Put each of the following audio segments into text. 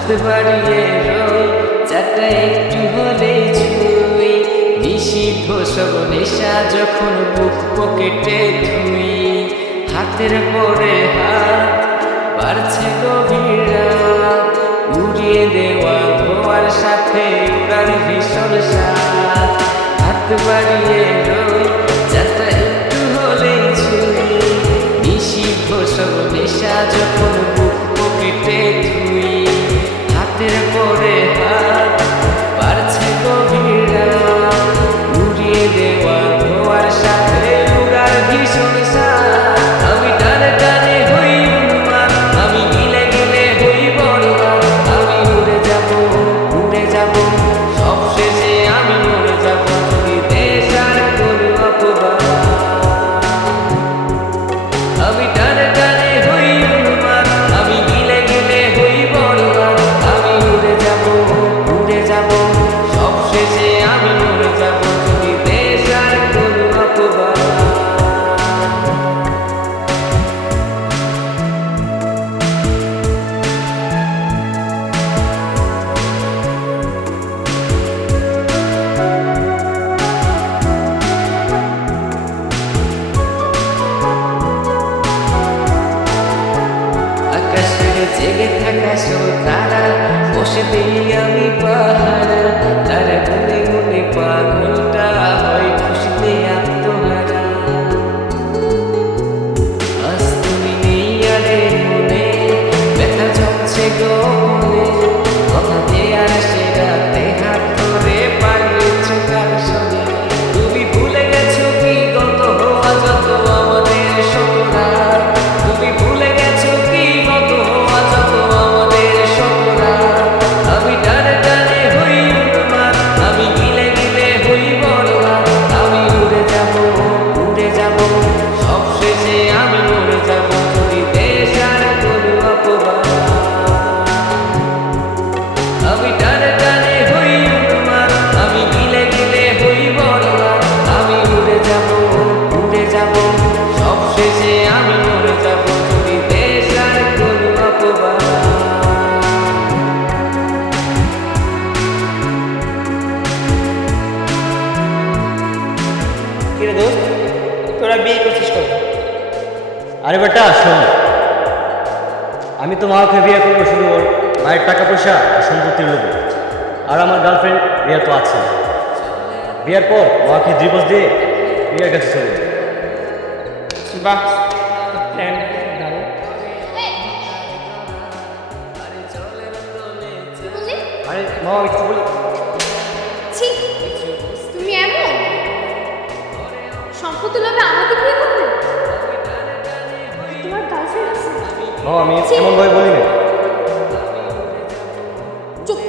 হাত বাড়িয়ে রই চাটা একটু হলে ছুঁই নিষিদ্ধ সব নেশা যখন বুক পকেটে ধুই হাতের পরে হাত বাড়ছে গভীর রাত উড়িয়ে দেওয়া ধোয়ার সাথে উড়ার ভীষণ স্বাদ হাত বাড়িয়ে রই চাটা একটু হলে ছুঁই নিষিদ্ধ সব নেশা যখন বুক পকেটে ধুই হাতের পরে হাত বাড়ছে গভীর রাত উড়িয়ে দেওয়া ধোয়ার সাথে উড়ার ভীষণ স্বাদ আমি টানে টানে হই উন্মাদ আমি গিলে গিলে হই বড়বাদ আমি উড়ে যাব সব শেষে আমি মরে যাব যদি দেশ আর কোনো অপবাদ আমি টানে টানে হই উন্মাদ আমি গিলে গিলে হই বড়বাদ আমি উড়ে যাব সব শেষে আমি মরে যাব যদি দেশ আর কোনো অপবাদ আকাশের জেগে থাকা সব তারা বসে দিই আমি পাহারা তারা গুনে গুনে পাগলটা হয় খুশিতে আত্মহারা আজ তুমি নেই আরে মনে ব্যথা জমছে গনে কথা দিয়ে আর সে রাতে হাত ধরে পালিয়েছো কার সঙ্গে তুমি ভুলে গেছো কি গত হওয়া যত আমাদের শতরাত তুমি ভুলে গেছো কি গত হওয়া যত আমাদের শতরাত আমি টানে টানে হই উন্মাদ আমি গিলে গিলে হই বড়বাদ আমি উড়ে যাব সব শেষে আমি মরে যাব যদি দেশ আর কোনো অপবাদ আমি টানে টানে হই উন্মাদ আমি গিলে গিলে হই বড়বাদ আমি উড়ে যাব সব শেষে আমি মরে যাব যদি দেশ আর কোনো অপবাদ কিরে দোস্ত, তোরা বিয়ে করছিস কবে? আরে বেটা শোন, আমি তো মাকে বিয়ে করবো শুধু ওর মায়ের টাকা পয়সা আর সম্পত্তির লোভে। আর আমার গার্লফ্রেন্ড রিয়া তো আছে। বিয়ের পর মাকে ডিভোর্স দিয়ে রিয়ার কাছে চলে যাবে। বাহ, প্ল্যান ভালো। বুঝলি? আরে মা একটু বলি, ছি, তুমি এমন সম্পত্তি লোভে আমাকে বিয়ে করবে? তোমার গার্লফ্রেন্ড আছে? মা আমি এমন ভাবে বলি না। চুপ,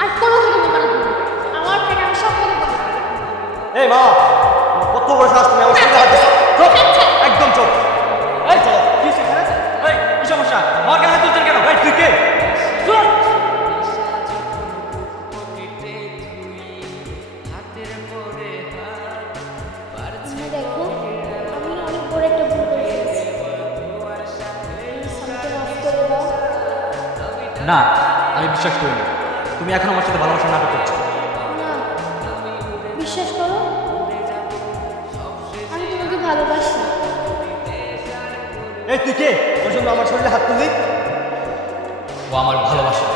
আর কোনো কথা বলবে না তুমি। আমার থেকে আমি সব কথা বলবো। এই মা, কত বড় সাহস তুমি আমার সামনে হাত দিছো? চুপ, একদম চুপ। এই চলো, কি সেখানে? এই কি সমস্যা? আমার গায়ে হাত দিচ্ছেন কেন? এই তুই কে? চুপ। তুমি দেখো, আমি না অনেক বড় একটা ভুল করে ফেলেছি। আমাকে মাফ করে দাও। না, আমি বিশ্বাস করি না। তুমি এখন আমার সাথে ভালোবাসা নাটক করছো। না, বিশ্বাস করো, আমি তোমাকে ভালোবাসি। এই তুই কে? ওর জন্য আমার শরীরে হাত তুললি? ও আমার ভালোবাসা,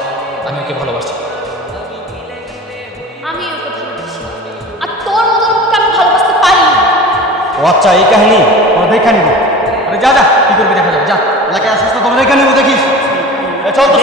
আমি ওকে ভালোবাসি। আমি ওকে ভালোবাসি, আর তোর মতো লোককে আমি ভালোবাসতে পারি না। ও আচ্ছা, এই কাহিনী আমরা দেখা নিব। আরে যা যা, কি করবি দেখা যাবে, যা। এলাকায় আসিস না, তোমরা দেখা নিব, দেখিস। চল তো।